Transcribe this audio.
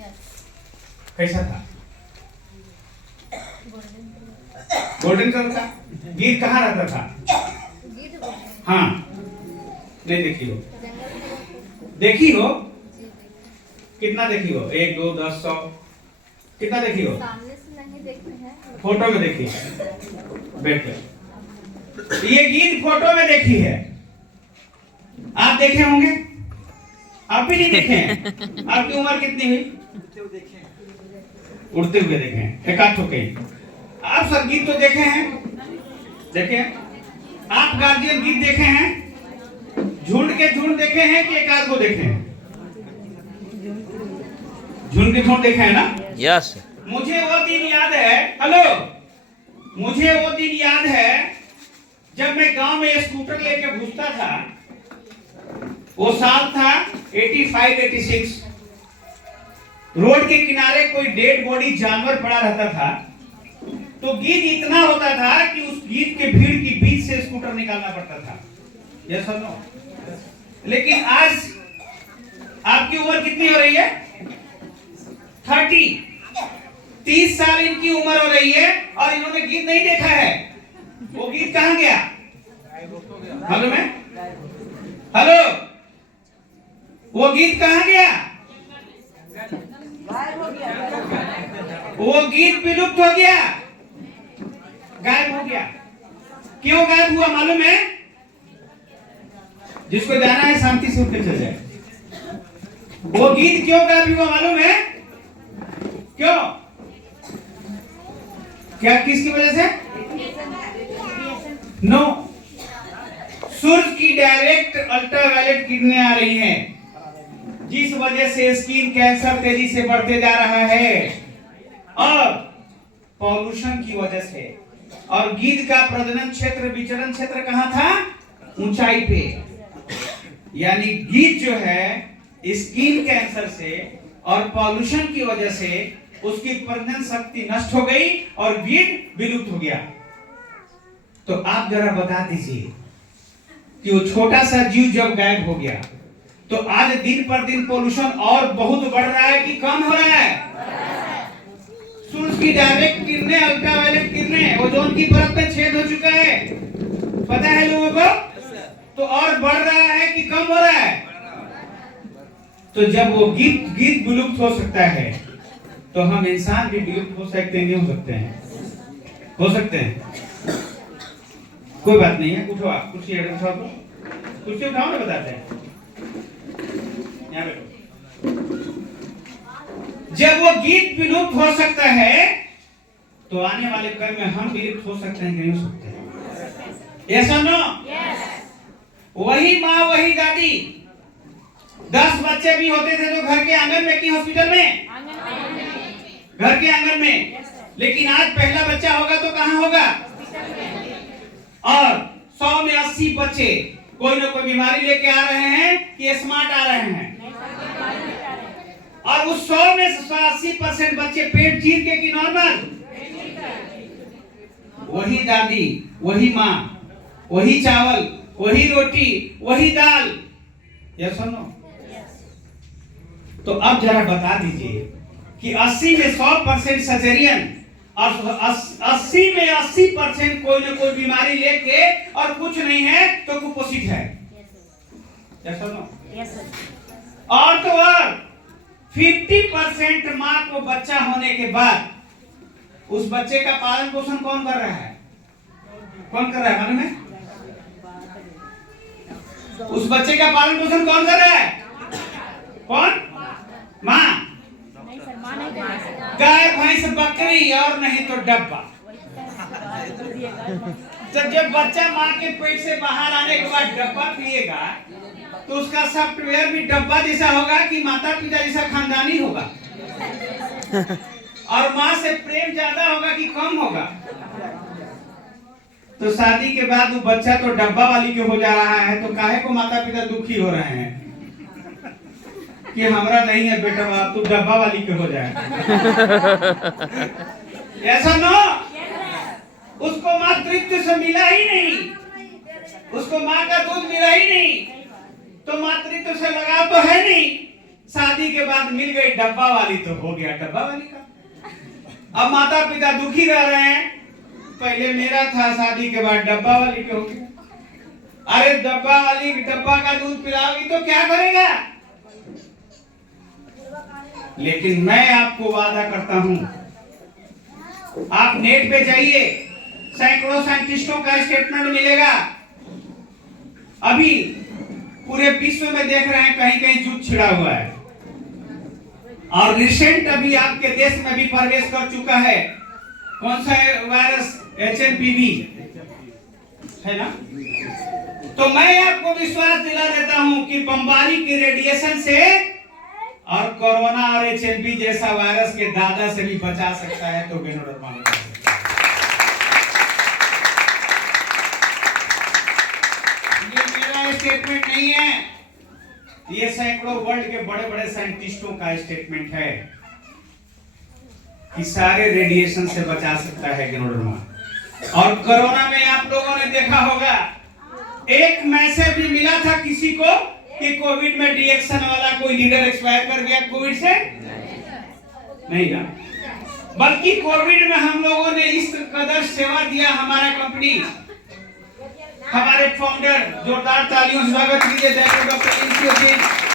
कैसा था? Golden colour का। गीत कहाँ रहता था? हाँ, नहीं देखी हो? देखी हो? कितना देखी हो? 1 2 10 100 कितना देखी हो? सामने से नहीं देखे हैं, फोटो में देखी है। बेटे, ये गीत फोटो में देखी है, आप देखे होंगे? आप भी नहीं देखे हैं? आपकी उम्र कितनी हुई? उड़ते हुए देखे हैं, एकाध ठो कहीं। आप सब गीत तो देखे हैं, देखे हैं? आप गार्जियन गीत देखे हैं? झुंड के झुंड देखे हैं कि एकाध को देखे हैं? झुंड के झुंड देखे हैं ना? यस। मुझे वो दिन याद है, हेलो, मुझे वो दिन याद है जब मैं गांव में स्कूटर लेके घुसता था। वो साल था 85-86। रोड के किनारे कोई डेड बॉडी जानवर पड़ा रहता था, तो गीत इतना होता था कि उस गीत के भीड़ की बीच से स्कूटर निकालना पड़ता था। ये सुनो, लेकिन आज आपकी उम्र कितनी हो रही है? 30 साल इनकी उम्र हो रही है और इन्होंने गीत नहीं देखा है। वो गीत कहां गया मालूम है? हेलो, वो गीत कहां गया? वो गीत विलुप्त हो गया, गायब हो गया। क्यों गायब हुआ मालूम है? जिसको जाना है शांति से उठ के चल जाए। वो गीत क्यों गायब हुआ मालूम है? क्यों? क्या, किसकी वजह से? नो, सूरज की डायरेक्ट अल्ट्रावायलेट किरणें आ रही हैं, जिस वजह से स्किन कैंसर तेजी से बढ़ते जा रहा है, और पॉल्यूशन की वजह से। और गीत का प्रजनन क्षेत्र, विचरण क्षेत्र कहां था? ऊंचाई पे। यानी गीत जो है स्किन कैंसर से और पॉल्यूशन की वजह से उसकी प्रजनन शक्ति नष्ट हो गई और गीत विलुप्त हो गया। तो आप जरा बता दीजिए कि वो छोटा सा जीव जब गायब हो गया, तो आज दिन पर दिन पॉल्यूशन और बहुत बढ़ रहा है कि कम हो रहा है? सूरज की डायरेक्ट किरणें, अल्ट्रावायलेट किरणें ओजोन की परत में छेद हो चुका है, पता है लोगों को? तो और बढ़ रहा है कि कम हो रहा है? तो जब वो गीत विलुप्त हो सकता है, तो हम इंसान भी विलुप्त हो सकते हैं, नहीं हो सकते हैं? हो सकते हैं। कोई बात नहीं है, उठो आप, कुर्सी उठाओ, तो कुर्सी उठाओ ना, बताते हैं। यहाँ बैठो। जब वो गीत विलुप्त हो सकता है, तो आने वाले कल में हम विलुप्त हो सकते हैं कि नहीं हो सकते? यस और नो? वही माँ, वही दादी, 10 बच्चे भी होते थे तो घर के आंगन में कि हॉस्पिटल में? घर के आंगन में। लेकिन आज पहला बच्चा होगा तो कहां होगा? और 100 में 80 बच्चे कोई ना कोई बीमारी लेके आ रहे हैं कि स्मार्ट आ रहे हैं। और उस 100 में 80% बच्चे पेट चीर के कि नॉर्मल? वही दादी, वही माँ, वही चावल, वही रोटी, वही दाल। यस और नो? तो अब जरा बता दीजिए कि 80 में 100% सर्जरियन और 80 में 80% कोई ना कोई बीमारी लेके और कुछ नहीं है तो कुपोषित है। यस और नो? और तो और 50% माँ को बच्चा होने के बाद उस बच्चे का पालन पोषण कौन कर रहा है? कौन कर रहा है मालूम है? उस बच्चे का पालन पोषण कौन कर रहा है? कौन? माँ। गाय, भैंस, बकरी और नहीं तो डब्बा। जब बच्चा माँ के पेट से बाहर आने के बाद डब्बा पिएगा, तो उसका सॉफ्टवेयर भी डब्बा जैसा होगा कि माता पिता जैसा खानदानी होगा? और माँ से प्रेम ज्यादा होगा कि कम होगा? तो शादी के बाद वो बच्चा तो डब्बा वाली के हो जा रहा है, तो काहे को माता पिता दुखी हो रहे हैं कि हमरा नहीं है बेटा, तू डब्बा वाली के हो जाए? ऐसा नो? उसको मातृत्व से मिला ही नहीं, उसको माँ का दूध मिला ही नहीं, तो मातृत्व से लगाव तो है नहीं। शादी के बाद मिल गई डब्बा वाली तो हो गया डब्बा वाली का। अब माता पिता दुखी रह रहे हैं, पहले मेरा था, शादी के बाद डब्बा वाली के हो गया। अरे डब्बा वाली डब्बा का दूध पिलाओगी तो क्या करेगा? लेकिन मैं आपको वादा करता हूं, आप नेट पे जाइए, सैकड़ों साइंटिस्टों का स्टेटमेंट मिलेगा। अभी पूरे विश्व में देख रहे हैं कहीं कहीं युद्ध छिड़ा हुआ है, और रिसेंट अभी आपके देश में भी प्रवेश कर चुका है। कौन सा वायरस? HMPV है ना। तो मैं आपको विश्वास दिला देता हूं कि बमबारी की रेडिएशन से और कोरोना और HMV जैसा वायरस के दादा से भी बचा सकता है तो गेनोडर्मा बचा सकता है। ये मेरा स्टेटमेंट नहीं है, ये सैकड़ों वर्ल्ड के बड़े बड़े साइंटिस्टों का स्टेटमेंट है कि सारे रेडिएशन से बचा सकता है गेनोडर्मा। और कोरोना में आप लोगों ने देखा होगा, एक मैसेज भी मिला था किसी को कि कोविड में डिएक्शन वाला कोई लीडर एक्सपायर कर गया कोविड से? नहीं ना। बल्कि कोविड में हम लोगों ने इस कदर सेवा दिया, हमारा कंपनी, हमारे फाउंडर, जोरदार तालियों से स्वागत कीजिए डॉक्टर प्रिंस।